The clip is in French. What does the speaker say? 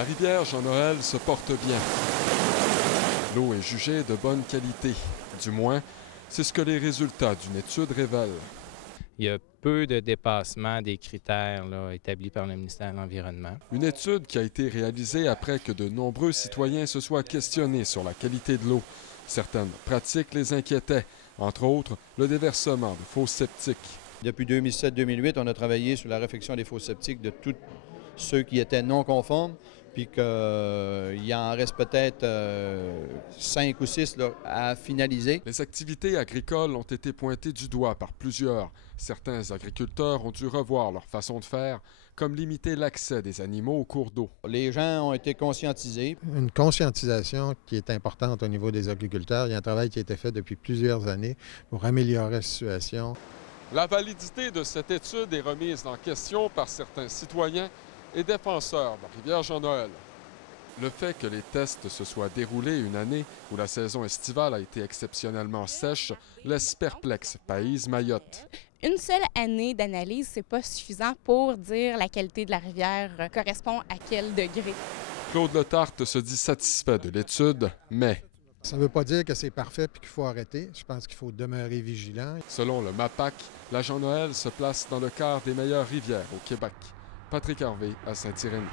La rivière Jean-Noël se porte bien. L'eau est jugée de bonne qualité. Du moins, c'est ce que les résultats d'une étude révèlent. Il y a peu de dépassement des critères là, établis par le ministère de l'Environnement. Une étude qui a été réalisée après que de nombreux citoyens se soient questionnés sur la qualité de l'eau. Certaines pratiques les inquiétaient, entre autres le déversement de fosses septiques. Depuis 2007-2008, on a travaillé sur la réfection des fosses septiques de tous ceux qui étaient non conformes, puis qu'il en reste peut-être 5 ou 6 là, à finaliser. Les activités agricoles ont été pointées du doigt par plusieurs. Certains agriculteurs ont dû revoir leur façon de faire, comme limiter l'accès des animaux aux cours d'eau. Les gens ont été conscientisés. Une conscientisation qui est importante au niveau des agriculteurs. Il y a un travail qui a été fait depuis plusieurs années pour améliorer la situation. La validité de cette étude est remise en question par certains citoyens et défenseurs de la rivière Jean-Noël. Le fait que les tests se soient déroulés une année où la saison estivale a été exceptionnellement sèche laisse perplexe Païse Mayotte. Une seule année d'analyse, c'est pas suffisant pour dire la qualité de la rivière correspond à quel degré. Claude Letarte se dit satisfait de l'étude, mais Ça ne veut pas dire que c'est parfait et qu'il faut arrêter. Je pense qu'il faut demeurer vigilant. selon le MAPAC, la Jean-Noël se place dans le quart des meilleures rivières au Québec. Patrick Harvey à Saint-Irénée.